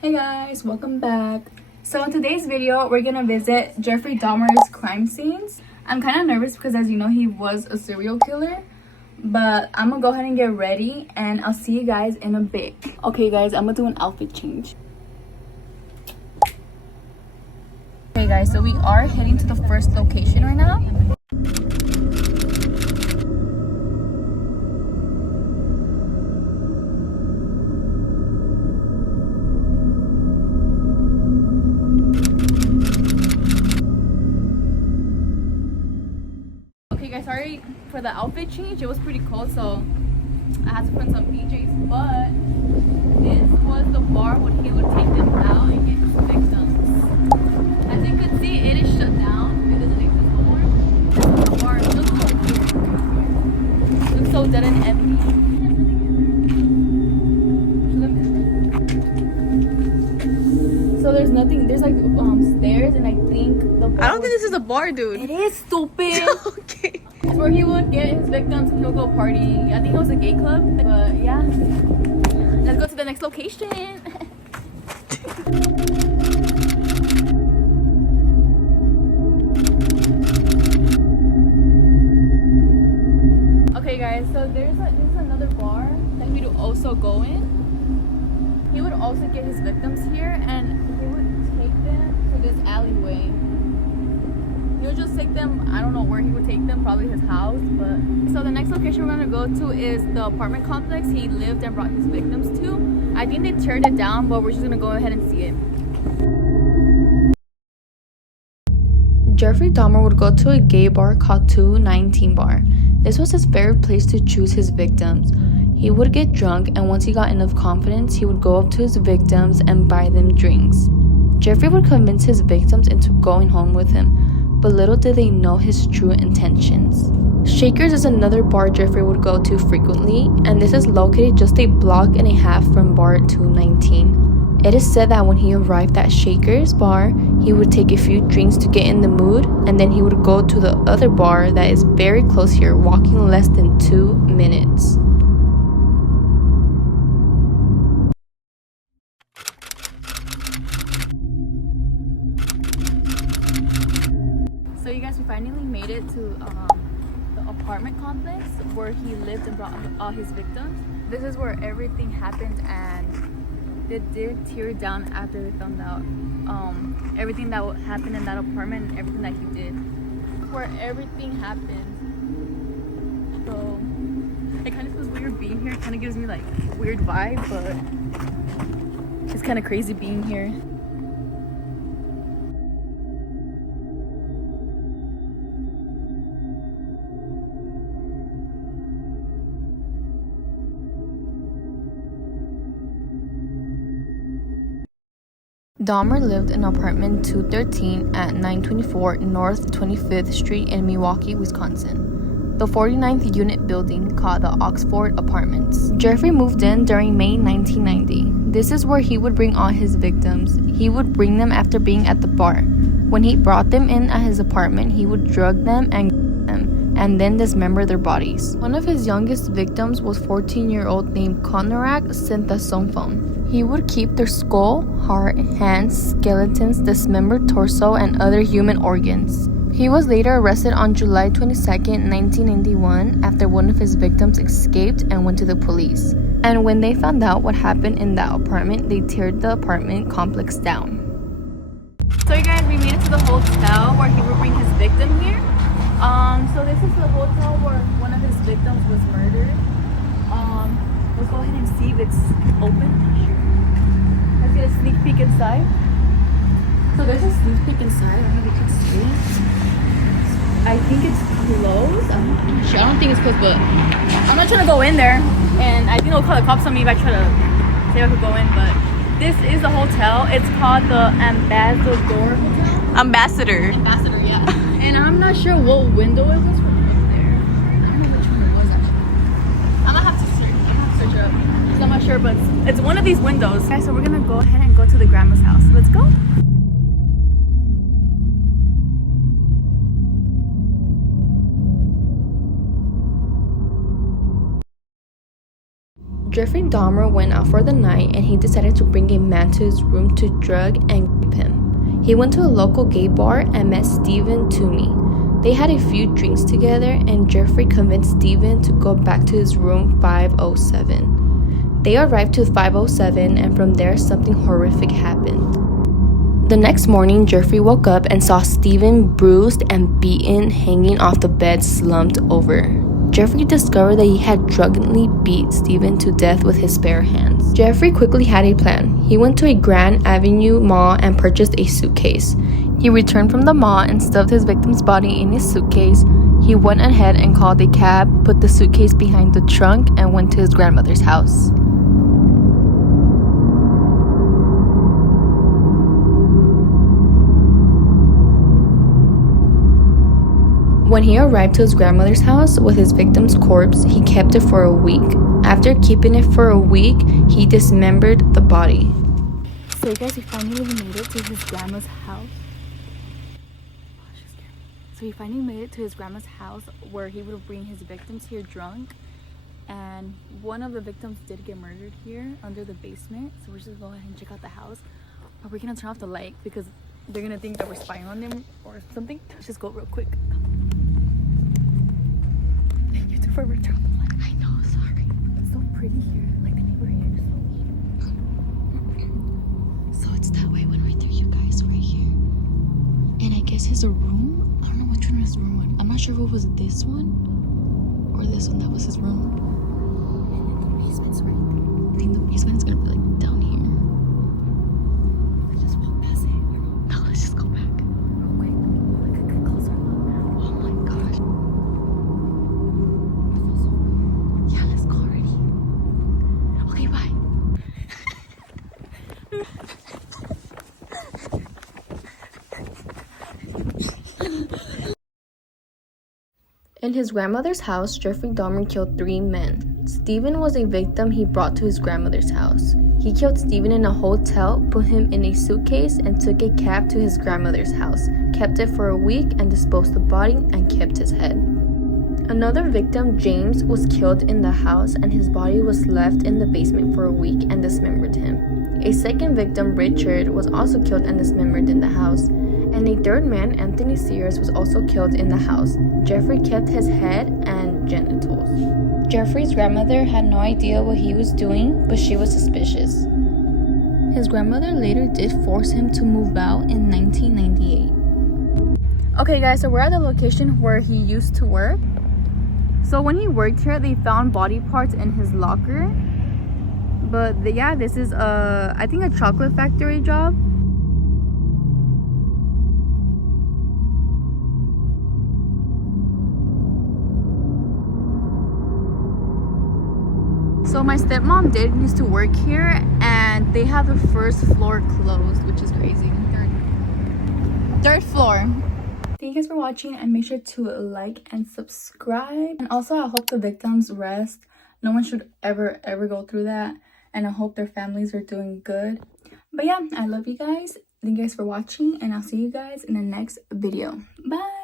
Hey guys, welcome back. So in today's video, we're gonna visit Jeffrey Dahmer's crime scenes. I'm kind of nervous because, as you know, he was a serial killer. But I'm gonna go ahead and get ready and I'll see you guys in a bit. Okay guys, I'm gonna do an outfit change. Okay guys, so we are heading to the first location right now. Okay guys, sorry for the outfit change. It was pretty cold, so I had to put on some PJs, but this was the bar where he would take them out and get his victims. As you can see, it is shut down. It doesn't exist no more. The bar looks so weird. It looks so dead and empty. So there's nothing. There's like stairs, and I think the bar. I don't think this is a bar, dude. It is stupid. Okay. It's where he would get his victims and he'll go party. I think it was a gay club, but yeah. Let's go to the next location. Okay guys, so this is another bar that he would also go in. He would also get his victims here and he would take them to this alleyway. He would just take them, I don't know where he would take them, probably his house, but... So the next location we're gonna go to is the apartment complex he lived and brought his victims to. I think they teared it down, but we're just gonna go ahead and see it. Jeffrey Dahmer would go to a gay bar called 219 Bar. This was his favorite place to choose his victims. He would get drunk, and once he got enough confidence, he would go up to his victims and buy them drinks. Jeffrey would convince his victims into going home with him, but little did they know his true intentions. Shakers is another bar Jeffrey would go to frequently, and this is located just a block and a half from bar 219. It is said that when he arrived at Shakers bar, he would take a few drinks to get in the mood, and then he would go to the other bar that is very close here, walking less than 2 minutes. So you guys, we finally made it to the apartment complex where he lived and brought all his victims. This is where everything happened, and they did tear it down after they found out everything that happened in that apartment and everything that he did. Where everything happened. So it kind of feels weird being here. It kind of gives me like a weird vibe, but it's kind of crazy being here. Dahmer lived in apartment 213 at 924 North 25th Street in Milwaukee, Wisconsin, the 49th unit building called the Oxford Apartments. Jeffrey moved in during May 1990. This is where he would bring all his victims. He would bring them after being at the bar. When he brought them in at his apartment, he would drug them and then dismember their bodies. One of his youngest victims was 14-year-old named Conorak Synthasomphone. He would keep their skull, heart, hands, skeletons, dismembered torso, and other human organs. He was later arrested on July 22, 1991, after one of his victims escaped and went to the police. And when they found out what happened in that apartment, they teared the apartment complex down. So you guys, we made it to the hotel where he would bring his victim here. So this is the hotel where one of his victims was murdered. Let's go ahead and see if it's open. Let's get a sneak peek inside. So there's a sneak peek inside. I don't know if you can see it. I think it's closed. I'm not sure. I don't think it's closed, but I'm not trying to go in there. And I think they'll call the cops on me if I try to say I could go in. But this is the hotel. It's called the Ambassador Hotel. Ambassador, Yeah. And I'm not sure what window it was from up there. I don't know which one it was actually. I'm gonna have to search it up. So I'm not sure, but it's one of these windows. Okay, so we're gonna go ahead and go to the grandma's house. Let's go. Jeffrey Dahmer went out for the night and he decided to bring a man to his room to drug and rape him. He went to a local gay bar and met Stephen Toomey. They had a few drinks together and Jeffrey convinced Stephen to go back to his room 507. They arrived to 507 and from there something horrific happened. The next morning, Jeffrey woke up and saw Stephen bruised and beaten, hanging off the bed, slumped over. Jeffrey discovered that he had drunkenly beat Stephen to death with his bare hands. Jeffrey quickly had a plan. He went to a Grand Avenue mall and purchased a suitcase. He returned from the mall and stuffed his victim's body in his suitcase. He went ahead and called a cab, put the suitcase behind the trunk, and went to his grandmother's house. When he arrived to his grandmother's house with his victim's corpse, he kept it for a week. After keeping it for a week, he dismembered the body. So you guys, he finally made it to his grandma's house. So he finally made it to his grandma's house where he would bring his victims here drunk. And one of the victims did get murdered here under the basement. So we're just gonna go ahead and check out the house. But we're gonna turn off the light because they're gonna think that we're spying on them or something. Let's just go real quick. You took forever to turn off the light. I know, sorry. It's so pretty here. Like the neighbor here is so So it's that way when we're through, you guys, right here. And I guess his room, I don't know which one his room was. I'm not sure if it was this one or this one that was his room. and the basement's right there. I think the basement is gonna be like down here. Let's just walk past it. No, let's just go back. Real quick. Look, get closer. Look. Oh my gosh. Yeah, let's go already. Okay, bye. In his grandmother's house, Jeffrey Dahmer killed 3 men. Stephen was a victim he brought to his grandmother's house. He killed Stephen in a hotel, put him in a suitcase, and took a cab to his grandmother's house, kept it for a week, and disposed the body and kept his head. Another victim, James, was killed in the house and his body was left in the basement for a week and dismembered him. A second victim, Richard, was also killed and dismembered in the house. And a third man, Anthony Sears, was also killed in the house. Jeffrey kept his head and genitals. Jeffrey's grandmother had no idea what he was doing, but she was suspicious. His grandmother later did force him to move out in 1998. Okay guys, so we're at the location where he used to work. So when he worked here, they found body parts in his locker. But yeah, this is I think a chocolate factory job. So my stepmom did used to work here and they have the first floor closed, which is crazy. Third floor. Thank you guys for watching and make sure to like and subscribe. And also I hope the victims rest. No one should ever go through that. And I hope their families are doing good. But yeah, I love you guys. Thank you guys for watching and I'll see you guys in the next video. Bye.